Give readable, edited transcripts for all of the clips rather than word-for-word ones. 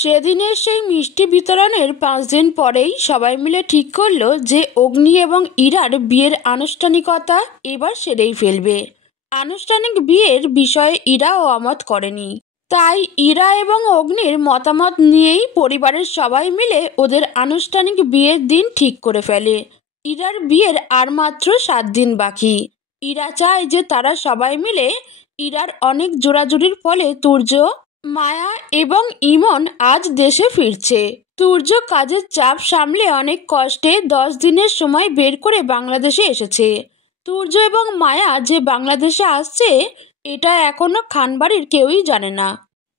সেদিনের সেই মিষ্টি বিতরণের 5 দিন পরেই সবাই মিলে ঠিক করলো যে অগ্নি এবং ইরার বিয়ের আনুষ্ঠানিকতা এবার সেরেই ফেলবে। আনুষ্ঠানিক বিয়ের বিষয়ে ইরাও অমত করেনি, তাই ইরা এবং অগ্নির মতামত নিয়েই পরিবারের সবাই মিলে ওদের আনুষ্ঠানিক বিয়ের দিন ঠিক করে ফেলে। ইরার বিয়ের আর মাত্র 7 দিন বাকি। ইরা চায় যে তারা সবাই মিলে ইরার অনেক জোরাজুরির ফলে তুর্য, মায়া এবং ইমন আজ দেশে ফিরছে। তুর্য কাজের চাপ সামলে অনেক কষ্টে 10 দিনের সময় বের করে বাংলাদেশে এসেছে। তুর্য এবং মায়া যে বাংলাদেশে আসছে এটা এখনো খানবাড়ির কেউই জানে না।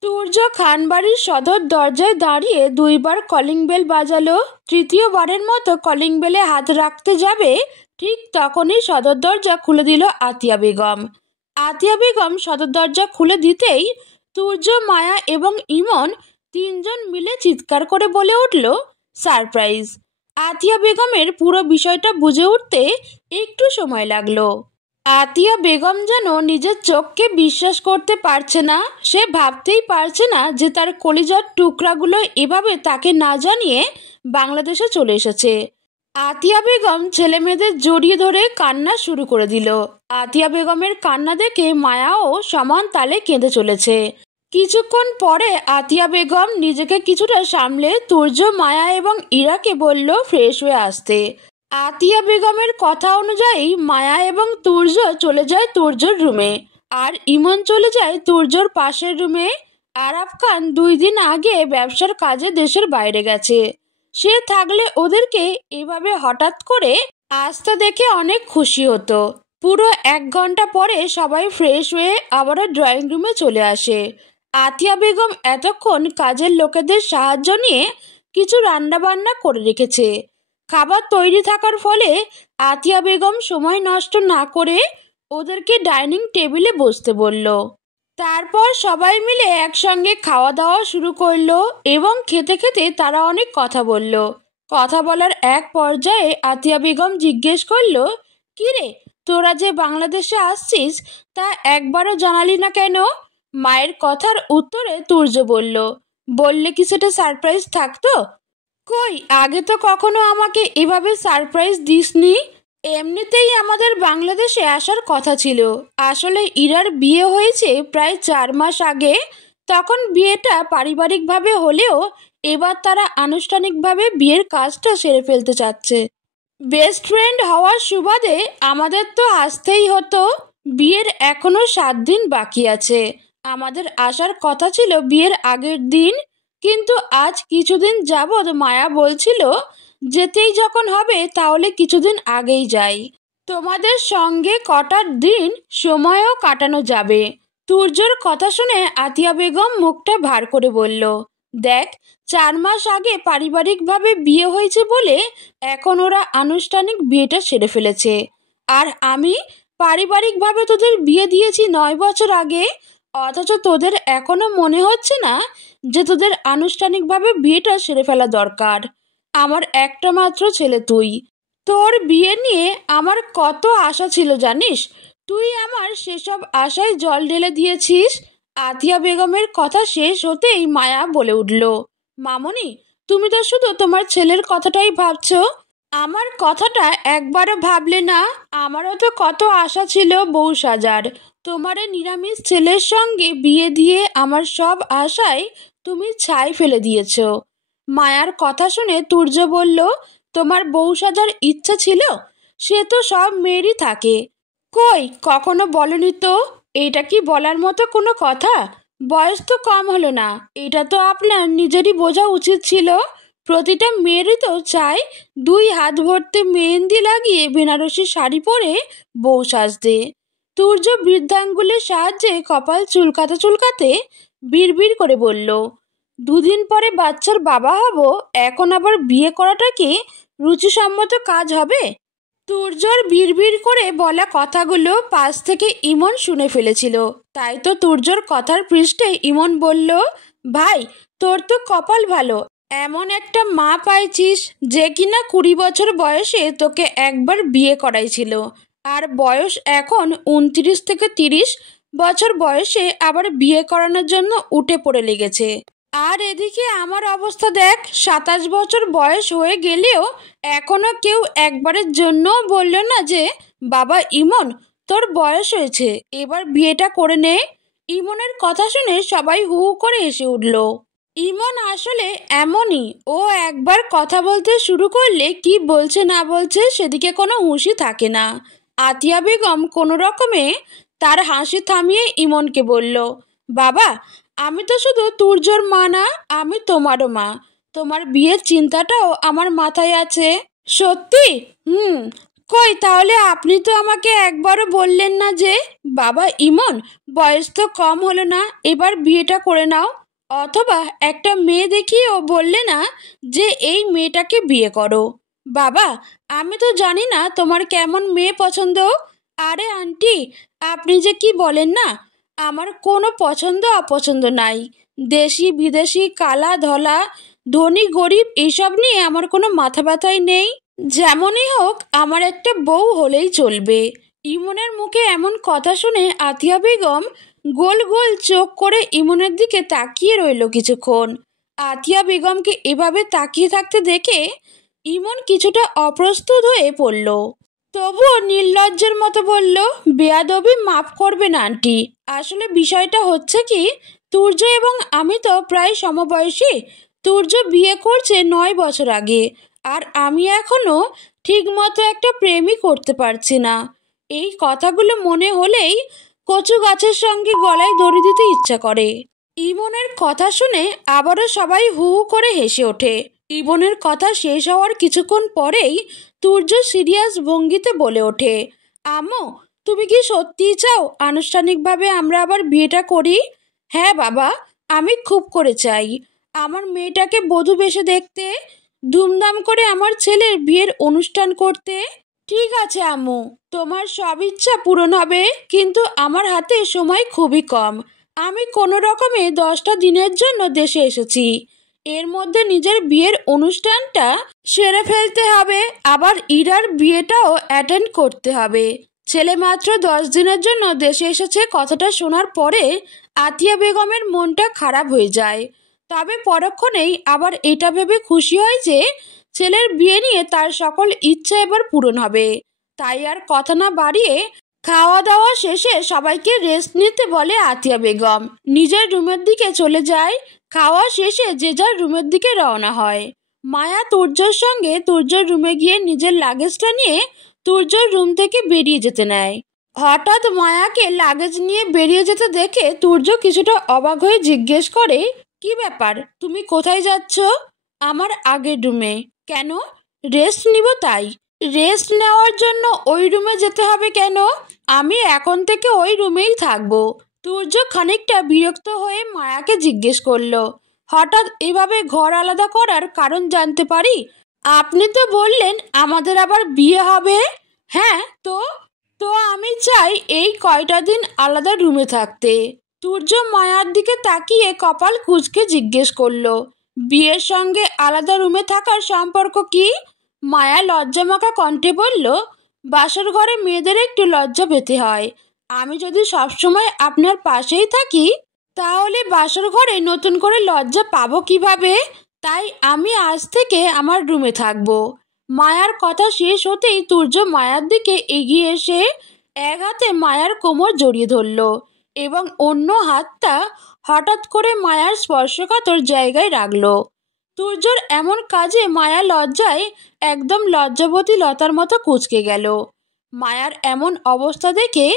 তুর্য খানবাড়ির সদর দরজায় দাঁড়িয়ে 2বার কলিং বেল বাজালো। তৃতীয়বারের মতো কলিং বেলে হাত রাখতে যাবে, ঠিক তখনই সদর দরজা খুলে দিল আতিয়া বেগম। আতিয়া বেগম সদর দরজা খুলে দিতেই তুর্য, মায়া এবং ইমন 3জন মিলে চিৎকার করে বলে উঠল, সারপ্রাইজ। আতিয়া বেগমের পুরো বিষয়টা বুঝে উঠতে একটু সময় লাগলো। আতিয়া বেগম যেন নিজের চোখকে বিশ্বাস করতে পারছে না। সে ভাবতেই পারছে না যে তার কলিজার টুকরাগুলো এভাবে তাকে না জানিয়ে বাংলাদেশে চলে এসেছে। আতিয়া বেগম ছেলে মেয়েদের জড়িয়ে ধরে কান্না শুরু করে দিল। আতিয়া বেগমের কান্না দেখে মায়াও সমান তালে কেঁদে চলেছে। কিছুক্ষণ পরে আতিয়া বেগম নিজেকে কিছুটা সামলে তুর্য, মায়া এবং ইরাকে বলল ফ্রেশ হয়ে আসতে। আতিয়া বেগমের কথা অনুযায়ী মায়া এবং তুর্য চলে যায় তুর্যর রুমে, আর ইমন চলে যায় তুর্যর পাশের রুমে। আরাফ খান 2 দিন আগে ব্যবসার কাজে দেশের বাইরে গেছে। সে থাকলে ওদেরকে এভাবে হঠাৎ করে আসতে দেখে অনেক খুশি হতো। পুরো 1 ঘন্টা পরে সবাই ফ্রেশ হয়ে আবারও ড্রয়িং রুমে চলে আসে। আতিয়া বেগম এতক্ষণ কাজের লোকেদের সাহায্য নিয়ে কিছু রান্নাবান্না করে রেখেছে। খাবার তৈরি থাকার ফলে আতিয়া বেগম সময় নষ্ট না করে ওদেরকে ডাইনিং টেবিলে বসতে বলল। তারপর সবাই মিলে একসঙ্গে খাওয়া দাওয়া শুরু করলো এবং খেতে খেতে তারা অনেক কথা বলল। কথা বলার এক পর্যায়ে আতিয়া বেগম জিজ্ঞেস করলো, কিরে তোরা যে বাংলাদেশে আসছিস তা একবারও জানালি না কেন? মায়ের কথার উত্তরে তুর্য বলল, বললে কি সেটা সারপ্রাইজ থাকতো? কই, আগে তো কখনো আমাকে এভাবে সারপ্রাইজ দিসনি। এমনিতেই আমাদের বাংলাদেশে আসার কথা ছিল। আসলে ইরার বিয়ে হয়েছে প্রায় 4 মাস আগে। তখন বিয়েটা পারিবারিকভাবে হলেও এবার তারা আনুষ্ঠানিকভাবে বিয়ের কাজটা সেরে ফেলতে চাচ্ছে। বেস্ট ফ্রেন্ড হওয়ার সুবাদে আমাদের তো আসতেই হতো। বিয়ের এখনো 7 দিন বাকি আছে। আমাদের আসার কথা ছিল বিয়ের আগের দিন, কিন্তু আজ কিছুদিন যাবৎ মায়া বলছিল যেতেই যখন হবে তাহলে কিছুদিন আগেই যাই। তোমাদের সঙ্গে কটার দিন সময়ও কাটানো যাবে। তুর্যর কথা শুনে আতিয়া বেগম মুখটা ভার করে বলল, দেখ 4 মাস আগে পারিবারিকভাবে বিয়ে হয়েছে বলে এখন ওরা আনুষ্ঠানিক বিয়েটা সেরে ফেলেছে, আর আমি পারিবারিকভাবে তোদের বিয়ে দিয়েছি 9 বছর আগে। অথচ তোদের এখনো মনে হচ্ছে না যে তোদের আনুষ্ঠানিকভাবে বিয়েটা সেরে ফেলা দরকার। আমার একটা মাত্র ছেলে তুই। তোর বিয়ে নিয়ে আমার কত আশা ছিল জানিস? তুই আমার সেসব আশায় জল ঢেলে দিয়েছিস। আতিয়া বেগমের কথা শেষ হতেই মায়া বলে উঠল, মামনি তুমি তো শুধু তোমার ছেলের কথাটাই ভাবছো, আমার কথাটা একবারও ভাবলে না? আমারও তো কত আশা ছিল বউ সাজার। তোমার নিরামিষ ছেলের সঙ্গে বিয়ে দিয়ে আমার সব আশায় তুমি ছাই ফেলে দিয়েছ। মায়ার কথা শুনে তুর্য বলল, তোমার বউ সাজার ইচ্ছা ছিল? সে তো সব মেয়েরই থাকে। কই, কখনো বলনি তো। এটা কি বলার মতো কোনো কথা? বয়স তো কম হলো না, এটা তো আপনার নিজেরই বোঝা উচিত ছিল। প্রতিটা মেয়েরই তো চায় 2 হাত ভর্তি মেহেন্দি লাগিয়ে বেনারসি শাড়ি পরে বউ সাজতে। তুর্য বৃদ্ধাঙ্গুলের সাহায্যে কপাল চুলকাতে চুলকাতে বিড়বিড় করে বলল, 2 দিন পরে বাচ্চার বাবা হব, এখন আবার বিয়ে করাটা কি রুচিসম্মত কাজ হবে? তুর্যর বিড়বিড় করে বলা কথাগুলো পাশ থেকে ইমন শুনে ফেলেছিল। তাই তো তুর্যর কথার পৃষ্ঠে ইমন বলল, ভাই তোর তো কপাল ভালো, এমন একটা মা পাইছিস যে কিনা 20 বছর বয়সে তোকে একবার বিয়ে করাইছিল, আর বয়স এখন 29 থেকে 30 বছর বয়সে আবার বিয়ে করানোর জন্য উঠে পড়ে লেগেছে। আর এদিকে আমার অবস্থা দেখ, 27 বছর বয়স হয়ে গেলেও এখনো কেউ একবারের জন্যও বলল না যে বাবা ইমন, তোর বয়স হয়েছে, এবার বিয়েটা করে নে। ইমনের কথা শুনে সবাই হু হু করে হেসে উঠল। ইমন আসলে এমনই, ও একবার কথা বলতে শুরু করলে কি বলছে না বলছে সেদিকে কোনো হুঁশই থাকে না। আতিয়া বেগম কোনো রকমে তার হাসি থামিয়ে ইমনকে বলল, বাবা, আমি তো শুধু তুর্যর মা না, আমি তোমারও মা। তোমার বিয়ের চিন্তাটাও আমার মাথায় আছে। সত্যি? হুম। কই তাহলে আপনি তো আমাকে একবারও বললেন না যে বাবা ইমন, বয়স তো কম হলো না, এবার বিয়েটা করে নাও। অথবা একটা মেয়ে দেখিয়েও বললে না যে এই মেয়েটাকে বিয়ে করো। বাবা, আমি তো জানি না তোমার কেমন মেয়ে পছন্দ। আরে আন্টি, আপনি যে কি বলেন না, আমার কোনো পছন্দ অপছন্দ নাই। দেশি বিদেশি, কালা ধলা, ধনী গরিব এসব নিয়ে আমার কোনো মাথা ব্যথাই নেই। যেমনই হোক আমার একটা বউ হলেই চলবে। ইমনের মুখে এমন কথা শুনে আতিয়া বেগম গোল গোল চোখ করে ইমনের দিকে তাকিয়ে রইল কিছুক্ষণ। আতিয়া বেগমকে এভাবে তাকিয়ে থাকতে দেখে ইমন কিছুটা অপ্রস্তুত হয়ে পড়ল। তবুও নির্লজ্জের মতো বলল, বেয়াদবি মাফ করবেন আন্টি, আসলে বিষয়টা হচ্ছে কি, তুর্য এবং আমি তো প্রায় সমবয়সী। তুর্য বিয়ে করছে 9 বছর আগে, আর আমি এখনো ঠিক মতো একটা প্রেমই করতে পারছি না। এই কথাগুলো মনে হলেই কচু গাছের সঙ্গে গলায় দড়ি দিতে ইচ্ছা করে। ইমনের কথা শুনে আবারও সবাই হু হু করে হেসে ওঠে। ইমনের কথা শেষ হওয়ার কিছুক্ষণ পরেই তুর্য সিরিয়াস ভঙ্গিতে বলে ওঠে, আম্মু, তুমি কি সত্যিই চাও আনুষ্ঠানিকভাবে আমরা আবার বিয়েটা করি? হ্যাঁ বাবা, আমি খুব করে চাই আমার মেয়েটাকে বধূ বেশে দেখতে, ধুমধাম করে আমার ছেলের বিয়ের অনুষ্ঠান করতে। ঠিক আছে আম্মু, তোমার সব ইচ্ছা পূরণ হবে, কিন্তু আমার হাতে সময় খুবই কম। আমি কোনো রকমে 10টা দিনের জন্য দেশে এসেছি। এর মধ্যে নিজের বিয়ের অনুষ্ঠানটা সেরে ফেলতে হবে, আবার ইরার বিয়েটাও অ্যাটেন্ড করতে হবে। ছেলে মাত্র 10 দিনের জন্য দেশে এসেছে কথাটা শোনার পরে আতিয়া বেগমের মনটা খারাপ হয়ে যায়। তবে পরক্ষণেই আবার এটা ভেবে খুশি হয় যে ছেলের বিয়ে নিয়ে তার সকল ইচ্ছা এবার পূরণ হবে। তাই আর কথা না বাড়িয়ে খাওয়া দাওয়া শেষে সবাইকে রেস্ট নিতে বলে আতিয়া বেগম। নিজের রুমের দিকে চলে যায়। খাওয়া শেষে যে যার রুমের দিকে রওনা হয়। মায়া তুর্যর সঙ্গে তুর্যর রুমে গিয়ে নিজের লাগেজটা নিয়ে তুর্যর রুম থেকে বেরিয়ে যেতে নেয়। হঠাৎ মায়াকে লাগেজ নিয়ে বেরিয়ে যেতে দেখে তুর্য কিছুটা অবাক হয়ে জিজ্ঞেস করে, কি ব্যাপার, তুমি কোথায় যাচ্ছ? আমার আগের রুমে। কেন? রেস্ট নিব তাই। রেস্ট নেওয়ার জন্য ওই রুমে যেতে হবে কেন? আমি এখন থেকে ওই রুমেই থাকবো। তুর্য খানিকটা বিরক্ত হয়ে মায়াকে জিজ্ঞেস করলো, হঠাৎ এভাবে ঘর আলাদা করার কারণ জানতে পারি? আপনি তো বললেন আমাদের আবার বিয়ে হবে। হ্যাঁ, তো তো আমি চাই এই কয়টা দিন আলাদা রুমে থাকতে। তুর্য মায়ার দিকে তাকিয়ে কপাল কুঁচকে জিজ্ঞেস করলো, বিয়ের সঙ্গে আলাদা রুমে থাকার সম্পর্ক কি? মায়া লজ্জামাখা কণ্ঠে বলল, বাসর ঘরে মেয়েদের একটু লজ্জা পেতে হয়। আমি যদি সবসময় আপনার পাশেই থাকি তাহলে বাসর ঘরে নতুন করে লজ্জা পাবো কিভাবে? তাই আমি আজ থেকে আমার রুমে থাকবো। মায়ার কথা শেষ হতেই তুর্য মায়ার দিকে এগিয়ে এসে এক হাতে মায়ার কোমর জড়িয়ে ধরল এবং অন্য হাতটা হঠাৎ করে মায়ার স্পর্শকাতর জায়গায় রাখলো। তুর্যর এমন কাজে মায়া লজ্জায় একদম লজ্জাবতী লতার মতো কুঁচকে গেল। মায়ার এমন অবস্থা দেখে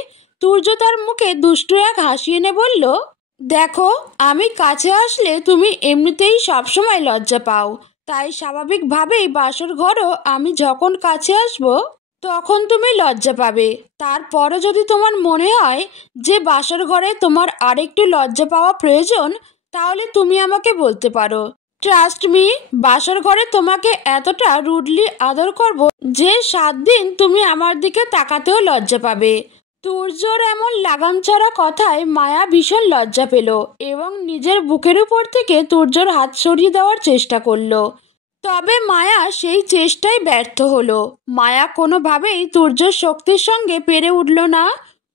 তুর্য তার মুখে দুষ্টু এক হাসি এনে বলল, দেখো, আমি কাছে আসলে তুমি এমনিতেই সবসময় লজ্জা পাও, তাই স্বাভাবিকভাবেই বাসর ঘরও আমি যখন কাছে আসব তখন তুমি লজ্জা পাবে। তারপরও যদি তোমার মনে হয় যে বাসর ঘরে তোমার আরেকটু লজ্জা পাওয়া প্রয়োজন, তাহলে তুমি আমাকে বলতে পারো। ট্রাস্ট মি, বাসর ঘরে তোমাকে এতটা রুডলি আদর করব যে 7 দিন তুমি আমার দিকে তাকাতেও লজ্জা পাবে। তুর্যর এমন লাগামছাড়া কথায় মায়া ভীষণ লজ্জা পেল এবং নিজের বুকের উপর থেকে তুর্যর হাত সরিয়ে দেওয়ার চেষ্টা করলো। তবে মায়া সেই চেষ্টায় ব্যর্থ হলো। মায়া কোনোভাবেই তুর্যর শক্তির সঙ্গে পেরে উঠল না।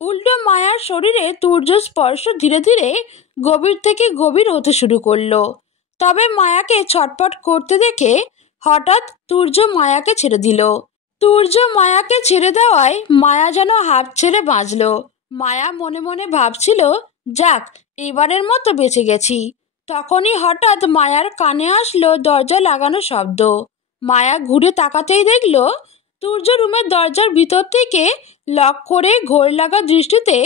উল্টো মায়ার শরীরে তুর্য স্পর্শ ধীরে ধীরে গভীর থেকে গভীর হতে শুরু করলো। তবে মায়াকে ছটফট করতে দেখে হঠাৎ তুর্য মায়াকে ছেড়ে দিল। তুর্য মায়াকে ছেড়ে দেওয়ায় মায়া যেন হাঁপ ছেড়ে বাঁচল। মায়া মনে মনে ভাবছিল, যাক, এবারের মতো বেঁচে গেছি। তখনই হঠাৎ মায়ার কানে আসলো দরজা লাগানো শব্দ। মায়া ঘুরে তাকাতেই দেখল তুর্য রুমের দরজার ভিতর থেকে লক করে ঘোর লাগা দৃষ্টিতে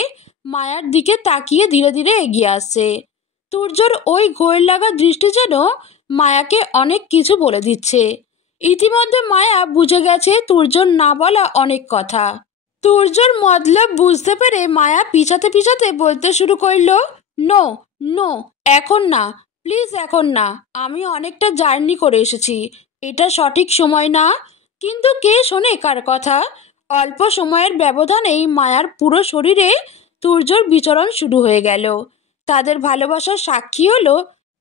মায়ার দিকে তাকিয়ে ধীরে ধীরে এগিয়ে আসছে। তুর্যর ওই ঘোর লাগা দৃষ্টি যেন মায়াকে অনেক কিছু বলে দিচ্ছে। ইতিমধ্যে মায়া বুঝে গেছে তুর্যর না বলা অনেক কথা। তুর্যর মতলব বুঝতে পেরে মায়া পিছাতে পিছাতে বলতে শুরু করলো, নো নো, এখন না, প্লিজ এখন না, আমি অনেকটা জার্নি করে এসেছি, এটা সঠিক সময় না। কিন্তু কে শোনে কার কথা? অল্প সময়ের ব্যবধানেই মায়ার পুরো শরীরে তুর্যর বিচরণ শুরু হয়ে গেল। তাদের ভালোবাসার সাক্ষী হলো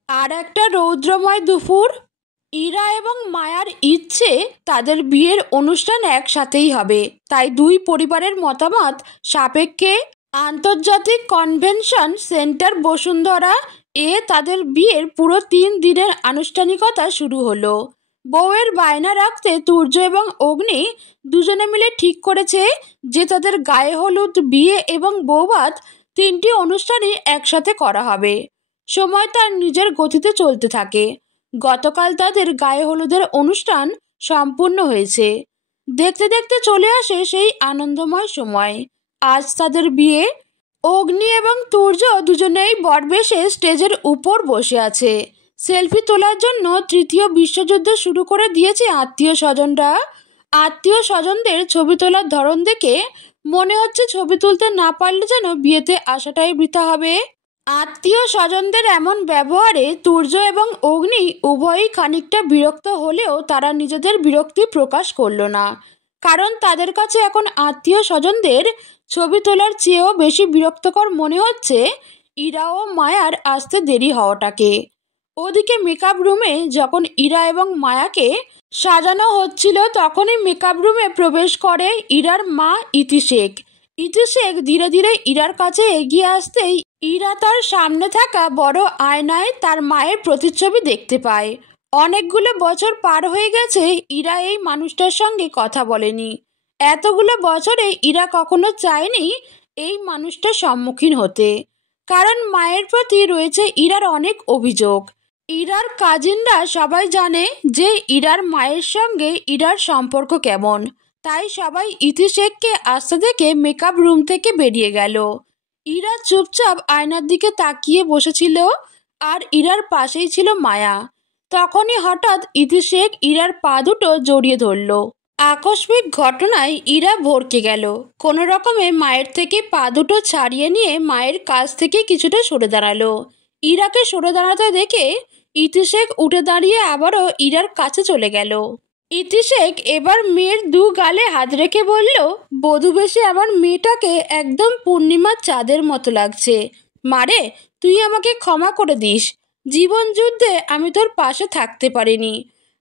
আর একটা রৌদ্রময় দুপুর। ইরা এবং মায়ার ইচ্ছে তাদের বিয়ের অনুষ্ঠান একসাথেই হবে, তাই দুই পরিবারের মতামত সাপেক্ষে আন্তর্জাতিক কনভেনশন সেন্টার বসুন্ধরা তাদের বিয়ের পুরো 3 দিনের আনুষ্ঠানিকতা শুরু হলো। বউয়ের বায়না রাখতে তুর্য এবং অগ্নি দুজনে মিলে ঠিক করেছে যে তাদের গায়ে হলুদ, বিয়ে এবং বৌভাত 3টি অনুষ্ঠানই একসাথে করা হবে। সময় তার নিজের গতিতে চলতে থাকে। গতকাল তাদের গায়ে হলুদের অনুষ্ঠান সম্পূর্ণ হয়েছে। দেখতে দেখতে চলে আসে সেই আনন্দময় সময়। আজ তাদের বিয়ে। অগ্নি এবং তুর্য দুজনেই বরবেশে স্টেজের উপর বসে আছে। সেলফি তোলার জন্য তৃতীয় বিশ্বযুদ্ধ শুরু করে দিয়েছে আত্মীয় স্বজনরা। আত্মীয় স্বজনদের ছবি তোলার ধরন দেখে মনে হচ্ছে ছবি তুলতে না পারলে যেন বিয়েতে আসাটাই বৃথা হবে। আত্মীয় স্বজনদের এমন ব্যবহারে তুর্য এবং অগ্নি উভয়ই খানিকটা বিরক্ত হলেও তারা নিজেদের বিরক্তি প্রকাশ করল না, কারণ তাদের কাছে এখন আত্মীয় স্বজনদের ছবি তোলার চেয়েও বেশি বিরক্তকর মনে হচ্ছে ইরা ও মায়ার আসতে দেরি হওয়াটাকে। ওদিকে মেকআপ রুমে যখন ইরা এবং মায়াকে সাজানো হচ্ছিল তখনই মেকআপ রুমে প্রবেশ করে ইরার মা ইতি শেখ। ইতি শেখ ধীরে ধীরে ইরার কাছে এগিয়ে আসতেই ইরা তার সামনে থাকা বড় আয়নায় তার মায়ের প্রতিচ্ছবি দেখতে পায়। অনেকগুলো বছর পার হয়ে গেছে ইরা এই মানুষটার সঙ্গে কথা বলেনি। এতগুলো বছরে ইরা কখনো চায়নি এই মানুষটার সম্মুখীন হতে, কারণ মায়ের প্রতি রয়েছে ইরার অনেক অভিযোগ। ইরার কাজিনরা সবাই জানে যে ইরার মায়ের সঙ্গে ইরার সম্পর্ক কেমন, তাই সবাই ইতি শেখকে আসতে দেখে মেকআপ রুম থেকে বেরিয়ে গেল। ইরা চুপচাপ আয়নার দিকে তাকিয়ে বসেছিল আর ইরার পাশেই ছিল মায়া। তখনই হঠাৎ ইতি শেখ ইরার পা দুটো জড়িয়ে ধরল। আকস্মিক ঘটনায় ইরা ভড়কে গেল। কোনো রকমে মায়ের থেকে পা দুটো ছাড়িয়ে নিয়ে মায়ের কাছ থেকে কিছুটা সরে দাঁড়ালো। ইরাকে সরে দাঁড়াতে দেখে ইতি শেখ উঠে দাঁড়িয়ে আবারও ইরার কাছে চলে গেল। ইতি শেখ এবার মেয়ের 2 গালে হাত রেখে বলল, বধূ বেশে আমার মেয়েটাকে একদম পূর্ণিমার চাঁদের মতো লাগছে। মারে, তুই আমাকে ক্ষমা করে দিস। জীবন যুদ্ধে আমি তোর পাশে থাকতে পারিনি,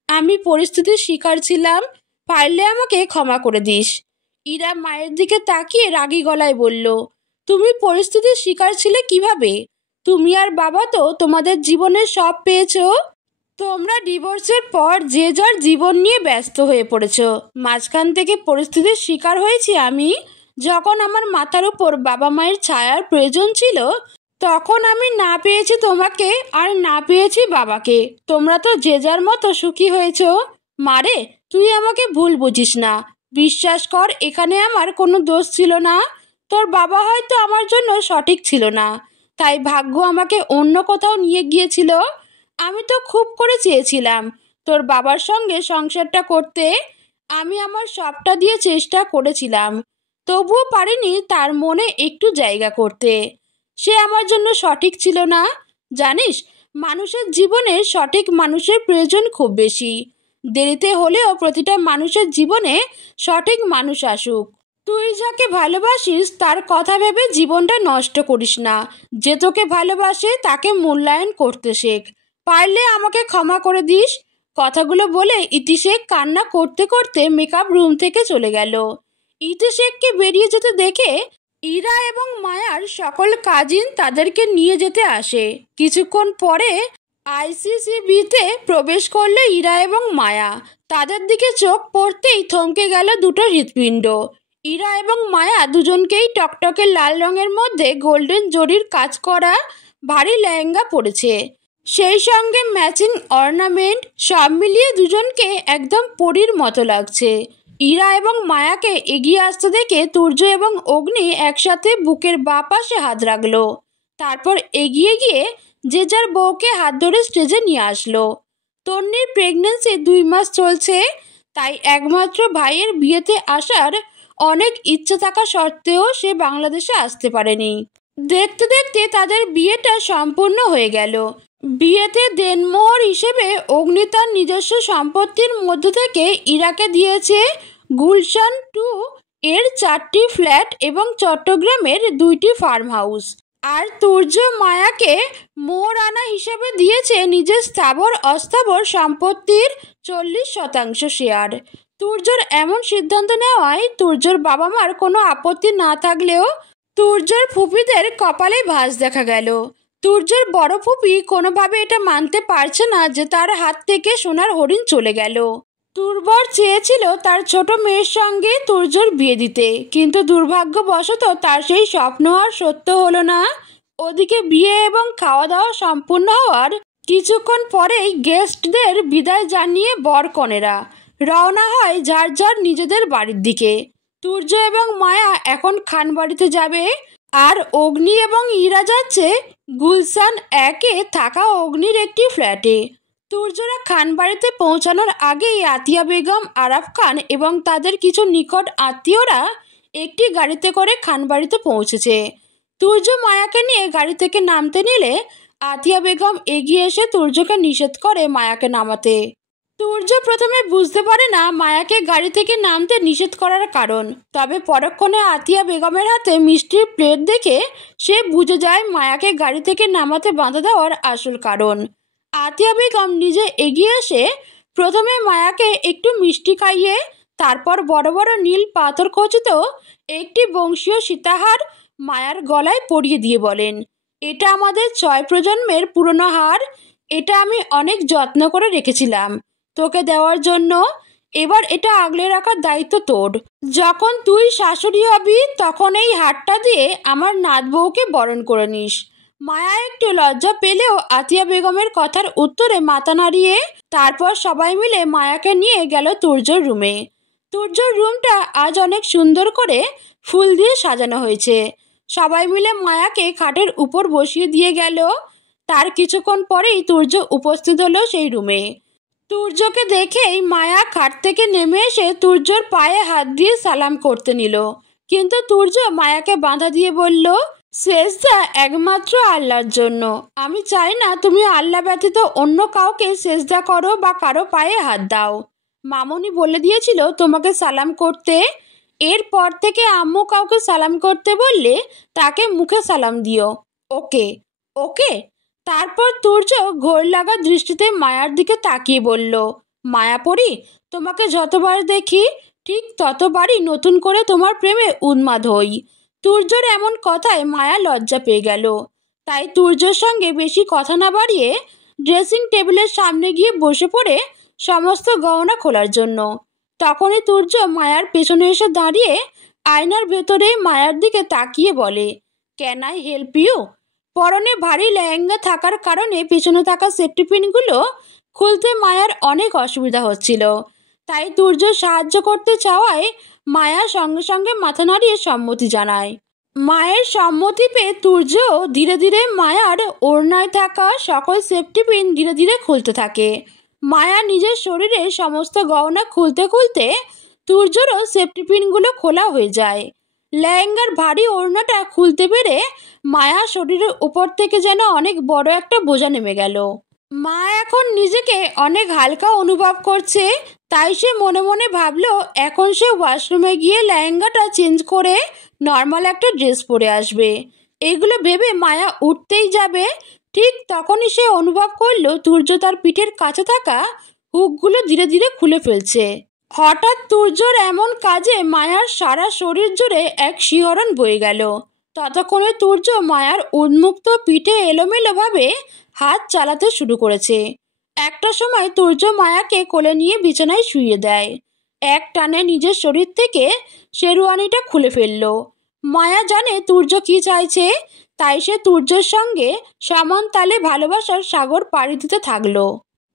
আমি পরিস্থিতির শিকার ছিলাম, পারলে আমাকে ক্ষমা করে দিস। ইরা মায়ের দিকে তাকিয়ে রাগী গলায় বলল, তুমি পরিস্থিতির শিকার ছিলে কিভাবে? তুমি আর বাবা তো তোমাদের জীবনে সব পেয়েছো। তোমরা ডিভোর্সের পর যে যার জীবন নিয়ে ব্যস্ত হয়ে পড়েছো। মাঝখান থেকে পরিস্থিতির শিকার হয়েছি আমি। যখন আমার মাথার উপর বাবা মায়ের ছায়ার প্রয়োজন ছিল তখন আমি না পেয়েছি তোমাকে আর না পেয়েছি বাবাকে। তোমরা তো যে যার মতো সুখী হয়েছো। মারে, তুই আমাকে ভুল বুঝিস না। বিশ্বাস কর, এখানে আমার কোনো দোষ ছিল না। তোর বাবা হয়তো আমার জন্য সঠিক ছিল না, তাই ভাগ্য আমাকে অন্য কোথাও নিয়ে গিয়েছিল। আমি তো খুব করে চেয়েছিলাম তোর বাবার সঙ্গে সংসারটা করতে। আমি আমার সবটা দিয়ে চেষ্টা করেছিলাম, তবুও পারিনি তার মনে একটু জায়গা করতে। সে আমার জন্য সঠিক ছিল না। জানিস, মানুষের জীবনে সঠিক মানুষের প্রয়োজন খুব বেশি। দেরিতে হলেও প্রতিটা মানুষের জীবনে সঠিক মানুষ আসুক। তুই যাকে ভালোবাসিস তার কথা ভেবে জীবনটা নষ্ট করিস না। যে তোকে ভালোবাসে তাকে মূল্যায়ন করতে শেখ। পারলে আমাকে ক্ষমা করে দিস। কথাগুলো বলে ইতি শেখ কান্না করতে করতে মেকআপ রুম থেকে চলে গেল। ইতি শেখকে বেরিয়ে যেতে দেখে ইরা এবং মায়ার সকল কাজিন তাদেরকে নিয়ে যেতে আসে। কিছুক্ষণ পরে আইসিসিবিতে প্রবেশ করলো ইরা এবং মায়া। তাদের দিকে চোখ পড়তেই থমকে গেল দুটো হৃৎপিণ্ড। ইরা এবং মায়া দুজনকেই টকটকে লাল রঙের মধ্যে গোল্ডেন জরির কাজ করা ভারী লেহেঙ্গা পরেছে, সেই সঙ্গে ম্যাচিং অর্নামেন্ট, সব মিলিয়ে দুজনকে একদম পরীর মতো লাগছে। ইরা এবং মায়াকে এগিয়ে আসতে দেখে তুর্য এবং অগ্নি একসাথে বুকের বাঁ পাশে হাত রাখলো। তারপর এগিয়ে গিয়ে যে যার বউকে হাত ধরে স্টেজে নিয়ে আসলো। তন্নির প্রেগন্যান্সি 2 মাস চলছে, তাই একমাত্র ভাইয়ের বিয়েতে আসার অনেক ইচ্ছে থাকা সত্ত্বেও সে বাংলাদেশে আসতে পারেনি। দেখতে দেখতে তাদের বিয়েটা সম্পূর্ণ হয়ে গেল। বিয়েতে দেনমোহর হিসেবে অগ্নি তার নিজস্ব সম্পত্তির মধ্য থেকে ইরাকে দিয়েছে গুলশান 2 এর 4টি ফ্ল্যাট এবং চট্টগ্রামের 2টি ফার্ম হাউস। আর তুর্য মায়াকে মোহরানা হিসেবে দিয়েছে নিজের স্থাবর অস্থাবর সম্পত্তির 40% শেয়ার। তুর্যর এমন সিদ্ধান্ত নেওয়ায় তুর্যর বাবা মার কোনো আপত্তি না থাকলেও তুর্যর ফুপিদের কপালে ভাঁজ দেখা গেল। তুর্যর বড় ফুপি কোনোভাবে এটা মানতে পারছে না যে তার হাত থেকে সোনার হরিণ চলে গেল। তুর্বর চেয়েছিল তার ছোট মেয়ের সঙ্গে তুর্যর বিয়ে দিতে, কিন্তু দুর্ভাগ্যবশত তার সেই স্বপ্ন আর সত্য হলো না। ওদিকে বিয়ে এবং খাওয়া দাওয়া সম্পূর্ণ হওয়ার কিছুক্ষণ পরেই গেস্টদের বিদায় জানিয়ে বর কনেরা রওনা হয় যার যার নিজেদের বাড়ির দিকে। তুর্য এবং মায়া এখন খানবাড়িতে যাবে, আর অগ্নি এবং ইরা যাচ্ছে গুলশান 1-এ থাকা অগ্নির একটি ফ্ল্যাটে। তুর্যরা খানবাড়িতে পৌঁছানোর আগেই আতিয়া বেগম, আরাফ খান এবং তাদের কিছু নিকট আত্মীয়রা একটি গাড়িতে করে খানবাড়িতে পৌঁছেছে। তুর্য মায়াকে নিয়ে গাড়ি থেকে নামতে নিলে আতিয়া বেগম এগিয়ে এসে তুর্যকে নিষেধ করে মায়াকে নামাতে। তুর্য প্রথমে বুঝতে পারে না মায়াকে গাড়ি থেকে নামতে নিষেধ করার কারণ, তবে পরক্ষণে আতিয়া বেগমের হাতে মিষ্টির প্লেট দেখে সে বুঝে যায় মায়াকে গাড়ি থেকে নামাতে বাধা দেওয়ার আসল কারণ। আতিয়া বেগম নিজে এগিয়ে এসে প্রথমে মায়াকে একটু মিষ্টি খাইয়ে তারপর বড় বড় নীল পাথর খচিত একটি বংশীয় সীতাহার মায়ার গলায় পরিয়ে দিয়ে বলেন, এটা আমাদের 6 প্রজন্মের পুরনো হার, এটা আমি অনেক যত্ন করে রেখেছিলাম তোকে দেওয়ার জন্য। এবার এটা আগলে রাখার দায়িত্ব তোর। যখন তুই শাশুড়ি হবি তখন এই হারটা দিয়ে আমার নাত বউকে বরণ করে নিস। মায়া একটু লজ্জা পেলেও আতিয়া বেগমের কথার উত্তরে মাথা নাড়িয়ে তারপর সবাই মিলে মায়াকে নিয়ে গেল তুর্যর রুমে। তুর্যর রুমটা আজ অনেক সুন্দর করে ফুল দিয়ে সাজানো হয়েছে। সবাই মিলে মায়াকে খাটের উপর বসিয়ে দিয়ে গেল। তার কিছুক্ষণ পরেই তুর্য উপস্থিত হলো সেই রুমে। তুর্যকে দেখেই মায়া খাট থেকে নেমে এসে তুর্যর পায়ে হাত দিয়ে সালাম করতে নিল, কিন্তু তুর্য মায়াকে বাধা দিয়ে বলল, সেজদা একমাত্র আল্লাহর জন্য। আমি চাই না তুমি আল্লাহ ব্যতীত অন্য কাউকে সেজদা করো বা কারো পায়ে হাত দাও। মামুনি বলে দিয়েছিল তোমাকে সালাম করতে। এরপর থেকে আম্মু কাউকে সালাম করতে বললে তাকে মুখে সালাম দিও। ওকে ওকে। তারপর তুর্য ঘোর লাগা দৃষ্টিতে মায়ার দিকে তাকিয়ে বলল, মায়াপরি, তোমাকে যতবার দেখি ঠিক ততবারই নতুন করে তোমার প্রেমে উন্মাদ হই। তুর্যর এমন কথায় মায়া লজ্জা পেয়ে গেল, তাই তুর্যর সঙ্গে বেশি কথা না বাড়িয়ে ড্রেসিং টেবিলের সামনে গিয়ে বসে পড়ে সমস্ত গহনা খোলার জন্য। তখনই তুর্য মায়ার পেছনে এসে দাঁড়িয়ে আয়নার ভেতরে মায়ার দিকে তাকিয়ে বলে, ক্যান আই হেল্প ইউ? পরনে ভারী লেহেঙ্গা থাকার কারণে পেছনে থাকা সেফটি পিনগুলো খুলতে মায়ার অনেক অসুবিধা হচ্ছিল, তাই তুর্য সাহায্য করতে চাওয়ায় মায়া সঙ্গে সঙ্গে মাথা নাড়িয়ে সম্মতি জানায়। মায়ের সম্মতি পেয়ে তুর্য ধীরে ধীরে মায়ার ওড়নায় থাকা সকল সেফটি পিন ধীরে ধীরে খুলতে থাকে। মায়া নিজের শরীরে সমস্ত গহনা খুলতে খুলতে তুর্যরও সেফটি পিনগুলো খোলা হয়ে যায়। লেহেঙ্গার ভারী ওড়নাটা খুলতে পেরে মায়া শরীরের উপর থেকে যেন অনেক বড় একটা বোঝা নেমে গেল। মা এখন নিজেকে অনেক হালকা অনুভব করছে, তাই সে মনে মনে ভাবলো এখন সে ওয়াশরুমে গিয়ে লেহেঙ্গাটা চেঞ্জ করে নর্মাল একটা ড্রেস পরে আসবে। এগুলো ভেবে মায়া উঠতেই যাবে, ঠিক তখনই সে অনুভব করলো তুর্য তার পিঠের কাছে থাকা হুকগুলো ধীরে ধীরে খুলে ফেলছে। হঠাৎ তুর্যর এমন কাজে মায়ার সারা শরীর জুড়ে এক শিহরণ বয়ে গেল। ততক্ষণে তুর্য মায়ার উন্মুক্ত পিঠে এলোমেলোভাবে হাত চালাতে শুরু করেছে। একটা সময় তুর্য মায়াকে কোলে নিয়ে বিছানায় শুইয়ে দেয়। এক টানে নিজের শরীর থেকে শেরওয়ানিটা খুলে ফেলল। মায়া জানে তুর্য কি চাইছে, তাই সে তুর্যের সঙ্গে সমান তালে ভালোবাসার সাগর পাড়ি দিতে থাকলো।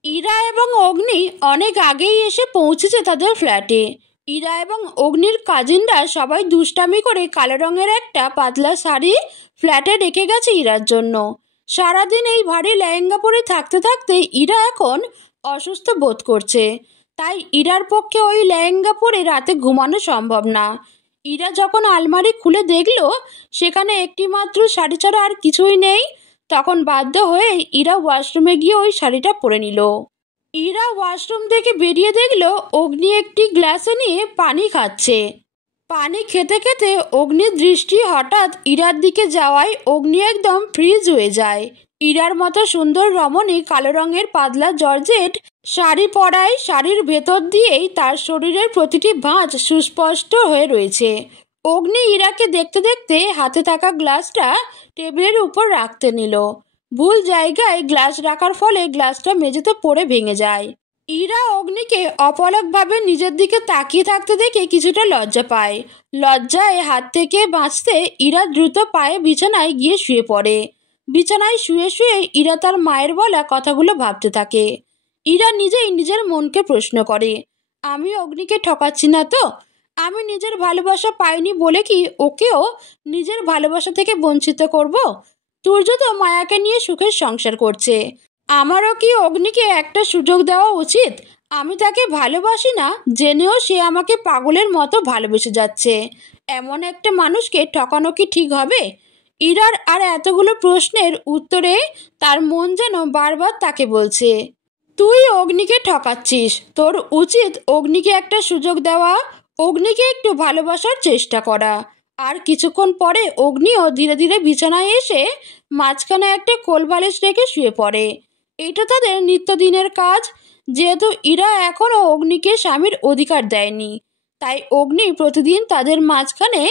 ইরা এবং অগ্নি অনেক আগেই এসে পৌঁছেছে তাদের ফ্ল্যাটে। ইরা এবং অগ্নির কাজিনরা সবাই দুষ্টামি করে কালো রঙের একটা পাতলা শাড়ি ফ্ল্যাটে রেখে গেছে ইরার জন্য। সারাদিন এই ভারী লেহেঙ্গা পরে থাকতে থাকতে ইরা এখন অসুস্থ বোধ করছে, তাই ইরার পক্ষে ওই লেহেঙ্গা পরে রাতে ঘুমানো সম্ভব না। ইরা যখন আলমারি খুলে দেখলো সেখানে একটি মাত্র শাড়ি ছাড়া আর কিছুই নেই, তখন বাধ্য হয়ে ইরা ওয়াশরুমে গিয়ে ওই শাড়িটা পরে নিল। ইরা ওয়াশরুম থেকে বেরিয়ে দেখলো অগ্নি একটি গ্লাসে নিয়ে পানি খাচ্ছে। পানি খেতে খেতে অগ্নির দৃষ্টি হঠাৎ ইরার দিকে যাওয়ায় অগ্নি একদম ফ্রিজ হয়ে যায়। ইরার মতো সুন্দর রমণী কালো রঙের পাতলা জর্জেট শাড়ি পরায় শাড়ির ভেতর দিয়েই তার শরীরের প্রতিটি ভাঁজ সুস্পষ্ট হয়ে রয়েছে। অগ্নি ইরাকে দেখতে দেখতে হাতে থাকা গ্লাসটা টেবিলের উপর রাখতে নিল। ভুল জায়গায় গ্লাস রাখার ফলে গ্লাসটা মেঝেতে পড়ে ভেঙে যায়। ইরা অগ্নিকে অপলকভাবে নিজের দিকে তাকিয়ে থাকতে দেখে কিছুটা লজ্জা পায়। লজ্জায় হাত থেকে বাঁচতে ইরা দ্রুত পায়ে বিছানায় গিয়ে শুয়ে পড়ে। বিছানায় শুয়ে শুয়ে ইরা তার মায়ের বলা কথাগুলো ভাবতে থাকে। ইরা নিজেই নিজের মনকে প্রশ্ন করে, আমি অগ্নিকে ঠকাচ্ছি না তো? আমি নিজের ভালোবাসা পাইনি বলে কি ওকেও নিজের ভালোবাসা থেকে বঞ্চিত করব? তুর্য তো মায়াকে নিয়ে সুখের সংসার করছে, আমারও কি অগ্নিকে একটা সুযোগ দেওয়া উচিত? আমি তাকে ভালোবাসি না জেনেও সে আমাকে পাগলের মতো ভালোবেসে যাচ্ছে। এমন একটা মানুষকে ঠকানো কি ঠিক হবে? ইরার আর এতগুলো প্রশ্নের উত্তরে তার মন যেন বারবার তাকে বলছে, তুই অগ্নিকে ঠকাচ্ছিস, তোর উচিত অগ্নিকে একটা সুযোগ দেওয়া, অগ্নিকে একটু ভালোবাসার চেষ্টা করা। আর কিছুক্ষণ পরে অগ্নিও ধীরে ধীরে বিছানায় এসে মাঝখানে একটা কোলবালিশ রেখে শুয়ে পড়ে। এটা তাদের নিত্যদিনের কাজ। যেহেতু ইরা এখনও অগ্নিকে স্বামীর অধিকার দেয়নি, তাই অগ্নি প্রতিদিন তাদের মাঝখানে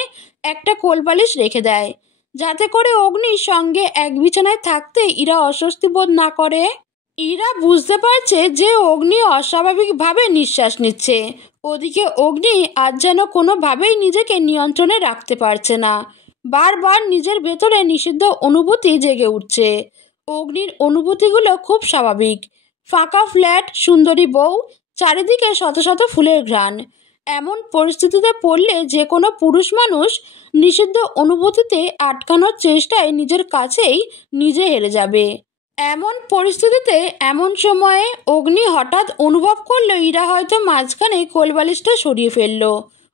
একটা কোলবালিশ রেখে দেয়, যাতে করে অগ্নির সঙ্গে এক বিছানায় থাকতে ইরা অস্বস্তি বোধ না করে। ইরা বুঝতে পারছে যে অগ্নি অস্বাভাবিকভাবে নিঃশ্বাস নিচ্ছে। ওদিকে অগ্নি আজ যেন কোনোভাবেই নিজেকে নিয়ন্ত্রণে রাখতে পারছে না। বারবার নিজের ভেতরে নিষিদ্ধ অনুভূতি জেগে উঠছে। অগ্নির অনুভূতিগুলো খুব স্বাভাবিক। ফাঁকা ফ্ল্যাট, সুন্দরী বউ, চারিদিকে শত শত ফুলের ঘ্রাণ। এমন পরিস্থিতিতে পড়লে যে কোনো পুরুষ মানুষ নিষিদ্ধ অনুভূতিতে আটকানোর চেষ্টায় নিজের কাছেই নিজে হেরে যাবে। এমন পরিস্থিতিতে এমন সময়ে অগ্নি হঠাৎ অনুভব করলো ইরা হয়তো মাঝখানে কোলবালিশটা সরিয়ে ফেললো।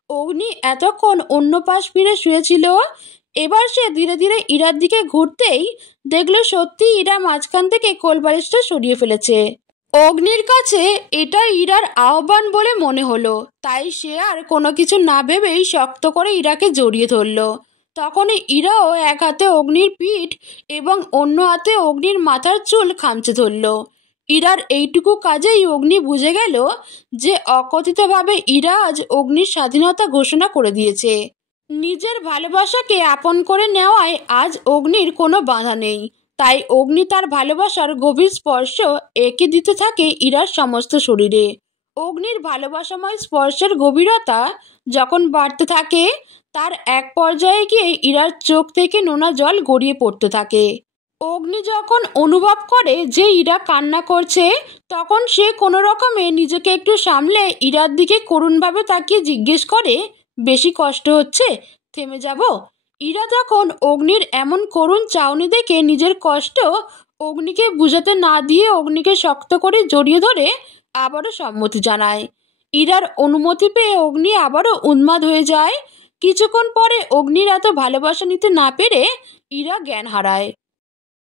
অগ্নি এতক্ষণ অন্য পাশ ফিরে শুয়েছিল, এবার সে ধীরে ধীরে ইরার দিকে ঘুরতেই দেখলো সত্যি ইরা মাঝখান থেকে কোলবালিশটা সরিয়ে ফেলেছে। অগ্নির কাছে এটা ইরার আহ্বান বলে মনে হলো, তাই সে আর কোনো কিছু না ভেবেই শক্ত করে ইরাকে জড়িয়ে ধরল। তখনই ইরাও এক হাতে অগ্নির পিঠ এবং অন্য হাতে অগ্নির মাথার চুল খামচে ধরল। ইরার এইটুকু কাজেই অগ্নি বুঝে গেল যে অকথিতভাবে ইরা আজ অগ্নির স্বাধীনতা ঘোষণা করে দিয়েছে। নিজের ভালোবাসাকে আপন করে নেওয়ায় আজ অগ্নির কোনো বাধা নেই। তাই অগ্নি তার ভালোবাসার গভীর স্পর্শ এঁকে দিতে থাকে ইরার সমস্ত শরীরে। অগ্নির ভালোবাসাময় স্পর্শের গভীরতা যখন বাড়তে থাকে, তার এক পর্যায়ে গিয়ে ইরার চোখ থেকে নোনা জল গড়িয়ে পড়তে থাকে। অগ্নি যখন অনুভব করে যে ইরা কান্না করছে, তখন সে কোনো রকমে নিজেকে একটু সামলে ইরার দিকে করুণভাবে তাকিয়ে জিজ্ঞেস করে, বেশি কষ্ট হচ্ছে? থেমে যাব? ইরা তখন অগ্নির এমন করুণ চাউনি দেখে নিজের কষ্ট অগ্নিকে বুঝাতে না দিয়ে অগ্নিকে শক্ত করে জড়িয়ে ধরে আবারও সম্মতি জানায়। ইরার অনুমতি পেয়ে অগ্নি আবারও উন্মাদ হয়ে যায়। কিছুক্ষণ পরে অগ্নির এত ভালোবাসা নিতে না পেরে ইরা জ্ঞান হারায়।